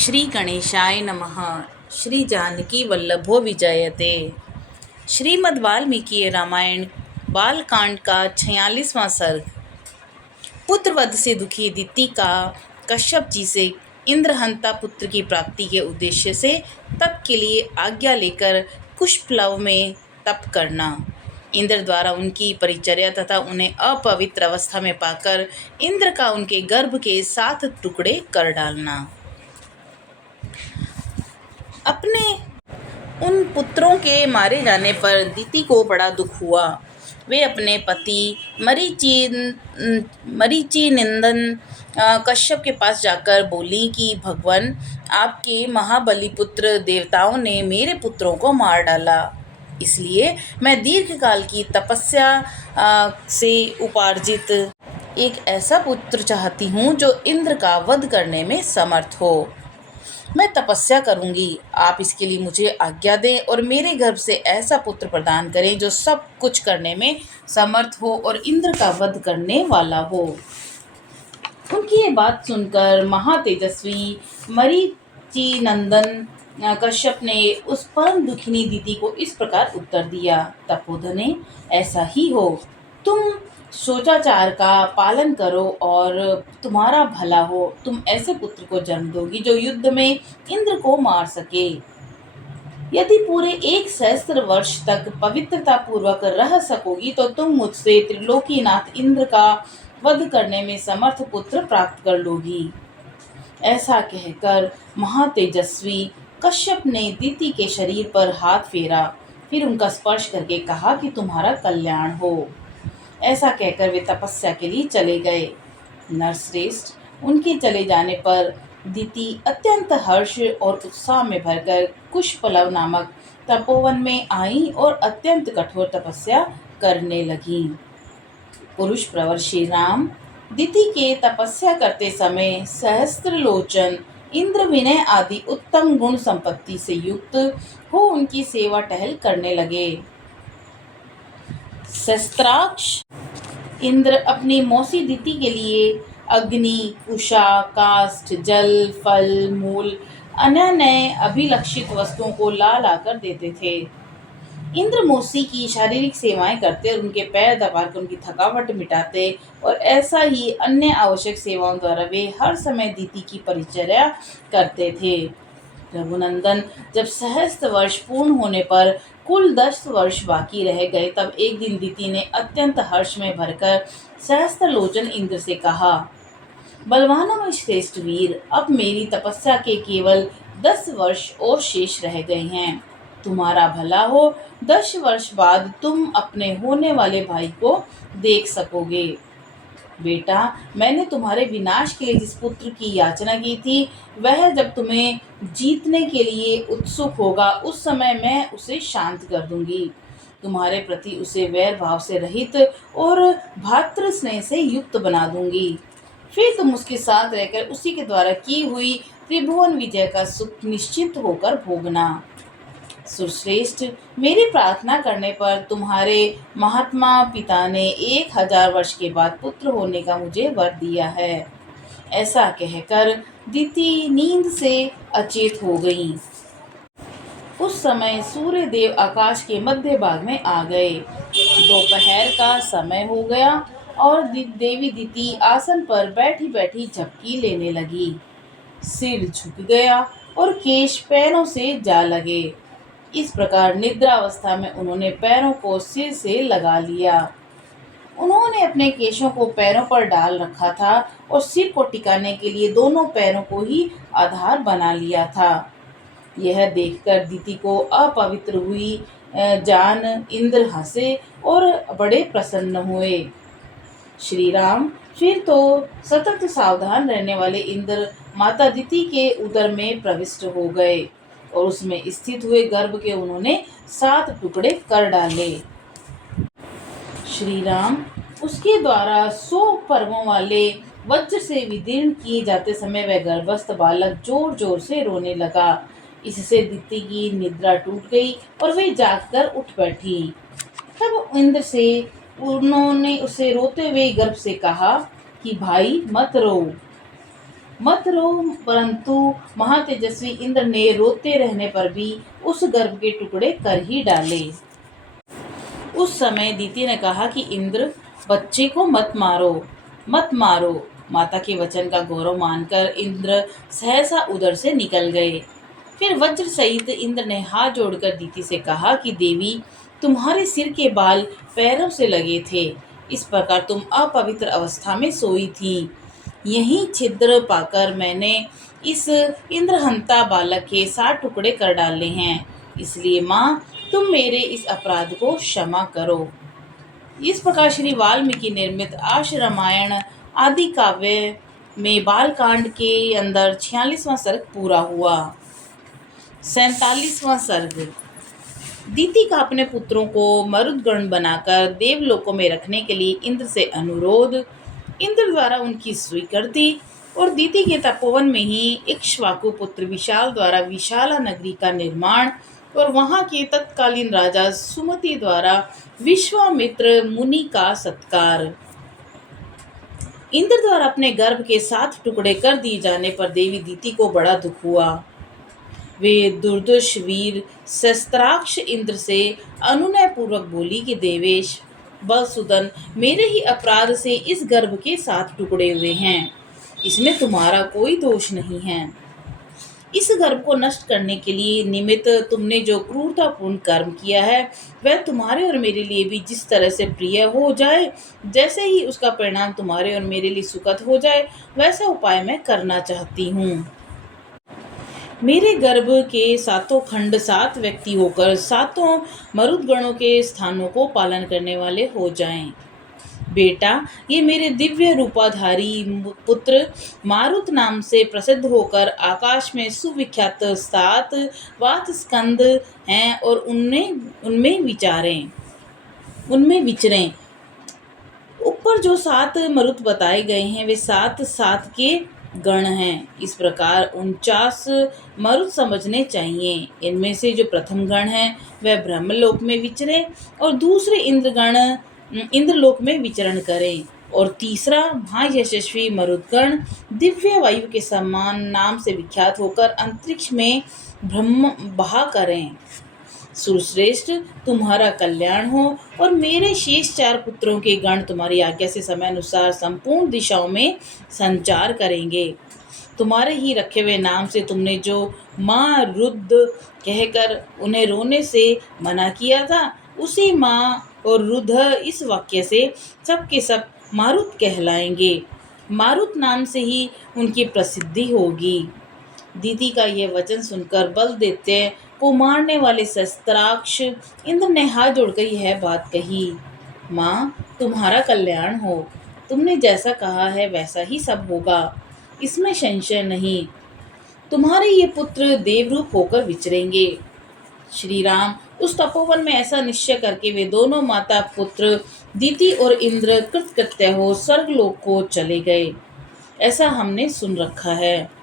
श्री गणेशाय नमः। श्री जानकी वल्लभो विजयते। श्रीमद् वाल्मीकि रामायण बालकांड का 46वां सर्ग। पुत्रवध से दुखी दिति का कश्यप जी से इंद्रहंता पुत्र की प्राप्ति के उद्देश्य से तप के लिए आज्ञा लेकर कुशप्लव में तप करना, इंद्र द्वारा उनकी परिचर्या तथा उन्हें अपवित्र अवस्था में पाकर इंद्र का उनके गर्भ के 7 टुकड़े कर डालना। अपने उन पुत्रों के मारे जाने पर दिति को बड़ा दुख हुआ। वे अपने पति मरीचि नंदन कश्यप के पास जाकर बोली कि भगवान, आपके महाबली पुत्र देवताओं ने मेरे पुत्रों को मार डाला, इसलिए मैं दीर्घकाल की तपस्या से उपार्जित एक ऐसा पुत्र चाहती हूँ जो इंद्र का वध करने में समर्थ हो। मैं तपस्या करूंगी, आप इसके लिए मुझे आज्ञा दें और मेरे गर्भ से ऐसा पुत्र प्रदान करें जो सब कुछ करने में समर्थ हो और इंद्र का वध करने वाला हो। उनकी ये बात सुनकर महातेजस्वी मरीचि नंदन कश्यप ने उस परम दुखिनी दिति को इस प्रकार उत्तर दिया। तपोधने, ऐसा ही हो, तुम सोचाचार का पालन करो और तुम्हारा भला हो। तुम ऐसे पुत्र को जन्म दोगी जो युद्ध में इंद्र को मार सके। यदि पूरे 1 सहस्त्र वर्ष तक पवित्रता पूर्वक रह सकोगी तो तुम मुझसे त्रिलोकीनाथ इंद्र का वध करने में समर्थ पुत्र प्राप्त कर लोगी। ऐसा कहकर महातेजस्वी कश्यप ने दिति के शरीर पर हाथ फेरा, फिर उनका स्पर्श करके कहा कि तुम्हारा कल्याण हो। ऐसा कहकर वे तपस्या के लिए चले गए। नरश्रेष्ठ, उनके चले जाने पर दिति अत्यंत हर्ष और उत्साह में भरकर कुशप्लव नामक तपोवन में आई और अत्यंत कठोर तपस्या करने लगी। पुरुष प्रवर श्री राम दिति के तपस्या करते समय सहस्त्रलोचन इंद्र विनय आदि उत्तम गुण संपत्ति से युक्त हो उनकी सेवा टहल करने लगे। शस्त्राक्ष इंद्र अपनी मौसी दिति के लिए अग्नि, कुशा, काष्ठ, जल, फल, मूल, अन्य नए अभिलक्षित वस्तुओं को ला लाकर देते थे। इंद्र मौसी की शारीरिक सेवाएं करते और उनके पैर दबाकर उनकी थकावट मिटाते और ऐसा ही अन्य आवश्यक सेवाओं द्वारा वे हर समय दिति की परिचर्या करते थे। रघुनंदन, जब सहस्त्र वर्ष पूर्ण होने पर कुल 10 वर्ष बाकी रह गए, तब एक दिन दिति ने अत्यंत हर्ष में भरकर सहस्त्रलोचन इंद्र से कहा, बलवानों में श्रेष्ठ वीर, अब मेरी तपस्या के केवल 10 वर्ष और शेष रह गए हैं। तुम्हारा भला हो, 10 वर्ष बाद तुम अपने होने वाले भाई को देख सकोगे। बेटा, मैंने तुम्हारे विनाश के लिए जिस पुत्र की याचना की थी, वह जब तुम्हें जीतने के लिए उत्सुक होगा, उस समय मैं उसे शांत कर दूंगी। तुम्हारे प्रति उसे वैर भाव से रहित और भातृ स्नेह से युक्त बना दूंगी। फिर तुम उसके साथ रहकर उसी के द्वारा की हुई त्रिभुवन विजय का सुख निश्चित होकर भोगना। सुश्रेष्ठ, मेरी प्रार्थना करने पर तुम्हारे महात्मा पिता ने 1000 वर्ष के बाद पुत्र होने का मुझे वर दिया है। ऐसा कहकर दिति नींद से अचेत हो गई। उस समय सूर्य देव आकाश के मध्य भाग में आ गए। दोपहर का समय हो गया और देवी दिति आसन पर बैठी बैठी झपकी लेने लगी। सिर झुक गया और केश पैरों से जा लगे। इस प्रकार निद्रावस्था में उन्होंने पैरों को सिर से लगा लिया। उन्होंने अपने केशों को पैरों पर डाल रखा था और सिर को टिकाने के लिए दोनों पैरों को ही आधार बना लिया था। यह देखकर दिति को अपवित्र हुई जान इंद्र हंसे और बड़े प्रसन्न हुए। श्री राम, फिर तो सतत सावधान रहने वाले इंद्र माता दिति के उदर में प्रविष्ट हो गए और उसमें स्थित हुए गर्भ के उन्होंने 7 टुकड़े कर डाले। श्री राम, उसके द्वारा 100 पर्वों वाले वज्र से विदीर्ण किए जाते समय वह गर्भस्थ बालक जोर जोर से रोने लगा। इससे दिति की निद्रा टूट गई और वे जागकर उठ बैठी। तब इंद्र से उन्होंने उसे रोते हुए गर्भ से कहा कि भाई मत रो। मत रो, परंतु महातेजस्वी इंद्र ने रोते रहने पर भी उस गर्भ के टुकड़े कर ही डाले। उस समय दीति ने कहा कि इंद्र, बच्चे को मत मारो, मत मारो। माता के वचन का गौरव मानकर इंद्र सहसा उधर से निकल गए। फिर वज्र सहित इंद्र ने हाथ जोड़कर दीति से कहा कि देवी, तुम्हारे सिर के बाल पैरों से लगे थे, इस प्रकार तुम अपवित्र अवस्था में सोई थी। यही छिद्र पाकर मैंने इस इंद्रहंता बालक के 7 टुकड़े कर डाले हैं। इसलिए माँ, तुम मेरे इस अपराध को क्षमा करो। इस प्रकार श्री वाल्मीकि निर्मित आश रामायण आदि काव्य में बालकांड के अंदर 46वां सर्ग पूरा हुआ। 47वां सर्ग। दीति का अपने पुत्रों को मरुदगण बनाकर देवलोकों में रखने के लिए इंद्र से अनुरोध, इंद्र द्वारा उनकी स्वीकृति और दीति के तपोवन में ही इक्ष्वाकु पुत्र विशाल द्वारा विशाला नगरी का निर्माण और वहां के तत्कालीन राजा सुमति द्वारा विश्वामित्र मुनि का सत्कार। इंद्र द्वारा अपने गर्भ के 7 टुकड़े कर दिए जाने पर देवी दीति को बड़ा दुख हुआ। वे दुर्दुष वीर शस्त्राक्ष इंद्र से अनुनय पूर्वक बोली कि देवेश बलसुदन, मेरे ही अपराध से इस गर्भ के 7 टुकड़े हुए हैं, इसमें तुम्हारा कोई दोष नहीं है। इस गर्भ को नष्ट करने के लिए निमित्त तुमने जो क्रूरतापूर्ण कर्म किया है, वह तुम्हारे और मेरे लिए भी जिस तरह से प्रिय हो जाए, जैसे ही उसका परिणाम तुम्हारे और मेरे लिए सुखद हो जाए, वैसा उपाय मैं करना चाहती हूँ। मेरे गर्भ के 7 खंड 7 व्यक्ति होकर 7 मरुदगणों के स्थानों को पालन करने वाले हो जाएं। बेटा, ये मेरे दिव्य रूपाधारी पुत्र मारुत नाम से प्रसिद्ध होकर आकाश में सुविख्यात 7 वात स्कंद हैं और उनमें विचरें। ऊपर जो 7 मरुत बताए गए हैं, वे 7 के गण हैं। इस प्रकार 49 मरुत समझने चाहिए। इनमें से जो प्रथम गण है वह ब्रह्मलोक में विचरे और दूसरे इंद्रलोक में विचरण करें और तीसरा महायशस्वी मरुदगण दिव्य वायु के समान नाम से विख्यात होकर अंतरिक्ष में ब्रह्म बहा करें। सुरश्रेष्ठ, तुम्हारा कल्याण हो और मेरे शेष 4 पुत्रों के गण तुम्हारी आज्ञा से समय अनुसार संपूर्ण दिशाओं में संचार करेंगे। तुम्हारे ही रखे हुए नाम से तुमने जो माँ रुद्ध कहकर उन्हें रोने से मना किया था, उसी माँ और रुद्ध इस वाक्य से सब के सब मारुत कहलाएंगे। मारुत नाम से ही उनकी प्रसिद्धि होगी। दीदी का यह वचन सुनकर बल देते को मारने वाले शस्त्राक्ष इंद्र ने हाथ जोड़कर यह बात कही, माँ, तुम्हारा कल्याण हो। तुमने जैसा कहा है वैसा ही सब होगा, इसमें संशय नहीं। तुम्हारे ये पुत्र देवरूप होकर विचरेंगे। श्री राम उस तपोवन में ऐसा निश्चय करके वे दोनों माता पुत्र दीति और इंद्र कृतकृत्य हो स्वर्गलोक को चले गए, ऐसा हमने सुन रखा है।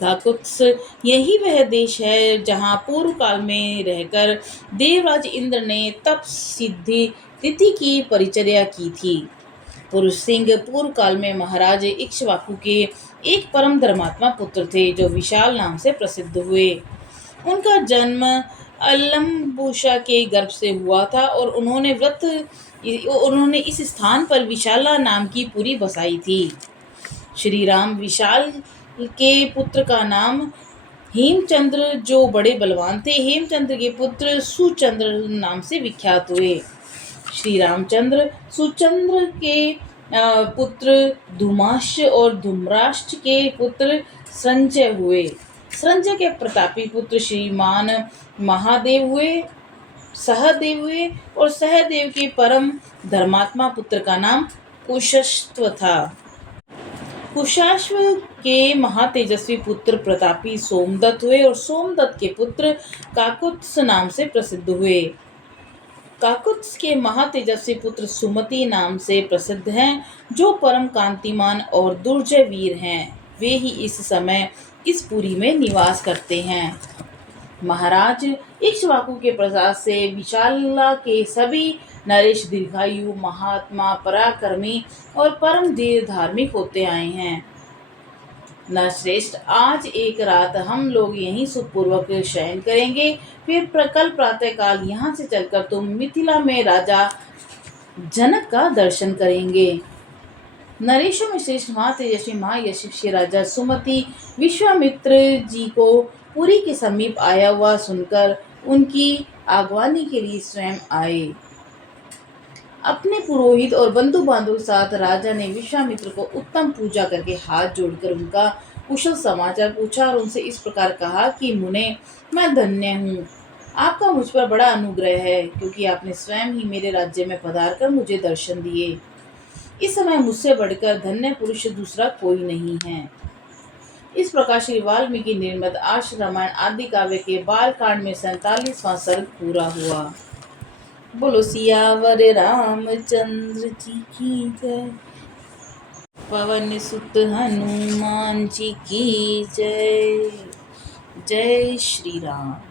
काकुत्स यही वह देश है जहाँ पूर्व काल में रहकर देवराज इंद्र ने तप सिद्धि तिथि की परिचर्या की थी। पुरुष सिंह पूर्व काल में महाराज इक्ष्वाकु के एक परम धर्मात्मा पुत्र थे जो विशाल नाम से प्रसिद्ध हुए। उनका जन्म अलम्बुषा के गर्भ से हुआ था और उन्होंने इस स्थान पर विशाला नाम की पुरी बसाई थी। श्री राम विशाल के पुत्र का नाम हेमचंद्र, जो बड़े बलवान थे, हेमचंद्र के पुत्र सुचंद्र नाम से विख्यात हुए। श्री रामचंद्र सुचंद्र के पुत्र धूमाश्य और धूम्राष्ट्र के पुत्र संजय हुए। संजय के प्रतापी पुत्र श्रीमान महादेव हुए, सहदेव हुए और सहदेव के परम धर्मात्मा पुत्र का नाम कुशस्व था। कुशाश्व के महातेजस्वी पुत्र प्रतापी सोमदत्त हुए और सोमदत्त के पुत्र काकुत्स नाम से प्रसिद्ध हुए। काकुत्स के महातेजस्वी पुत्र सुमति नाम से प्रसिद्ध हैं, जो परम कांतिमान और दुर्जय वीर हैं। वे ही इस समय इस पुरी में निवास करते हैं। महाराज इक्ष्वाकु के प्रसाद से विशाला के सभी नरेश दीर्घायु, महात्मा, पराक्रमी और परम धीर धार्मिक होते आए हैं। नरश्रेष्ठ, आज एक रात हम लोग यहीं सुखपूर्वक शयन करेंगे, फिर कल प्रातःकाल यहाँ से चलकर तुम मिथिला में राजा जनक का दर्शन करेंगे। नरेशों में श्रेष्ठ माँ तेजस्वी माँ यशस्वी राजा सुमति विश्वामित्र जी को पुरी के समीप आया हुआ सुनकर उनकी आगवानी के लिए स्वयं आए। अपने पुरोहित और बंधु बांधव के साथ राजा ने विश्वामित्र को उत्तम पूजा करके हाथ जोड़कर उनका कुशल समाचार पूछा और उनसे इस प्रकार कहा कि मुने, मैं धन्य हूँ। आपका मुझ पर बड़ा अनुग्रह है, क्योंकि आपने स्वयं ही मेरे राज्य में पधार कर मुझे दर्शन दिए। इस समय मुझसे बढ़कर धन्य पुरुष दूसरा कोई नहीं है। इस प्रकार श्री वाल्मीकि निर्मित आर्ष रामायण आदि काव्य के बालकांड में 47वां सर्ग पूरा हुआ। बोलो सियावर रामचंद्र जी की जय। पवन सुत हनुमान जी की जय। जय श्री राम।